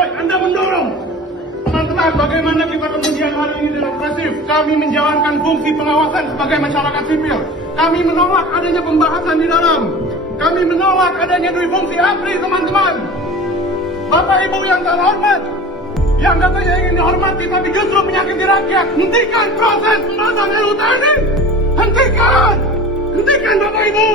Woi, Anda mendorong. Teman-teman, bagaimana kita kemudian hari ini demokratif? Kami menjalankan fungsi pengawasan sebagai masyarakat sipil. Kami menolak adanya pembahasan di dalam. Kami menolak adanya dui fungsi APRI, teman-teman. Bapak Ibu yang terhormat, yang katanya ingin dihormati tapi justru menyakiti rakyat. Hentikan proses pembahasan RUU TNI. Hentikan! Hentikan Bapak Ibu!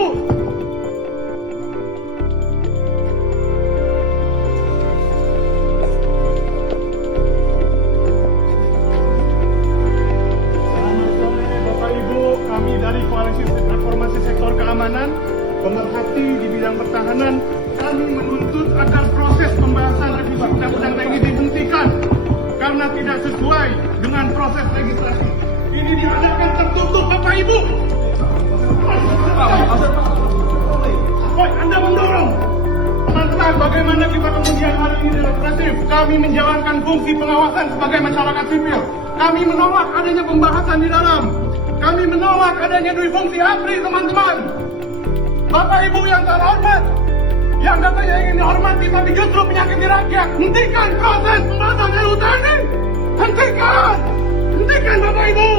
Selamat sore Bapak Ibu, kami dari Koalisi Reformasi Sektor Keamanan, pemerhati di bidang pertahanan, kami menuntut agar proses pembahasan revisi Undang-Undang TNI dihentikan karena tidak sesuai dengan proses legislasi. Ini diadakan tertutup Bapak Ibu. Woi, Anda mendorong. Teman-teman, bagaimana kita kemudian hari ini demokratif? Kami menjalankan fungsi pengawasan sebagai masyarakat sipil. Kami menolak adanya pembahasan di dalam. Kami menolak adanya dui fungsi APRI, teman-teman. Bapak Ibu yang terhormat, yang katanya ingin dihormati tapi justru menyakiti rakyat. Hentikan proses pembahasan RUU TNI. Hentikan! Hentikan Bapak Ibu!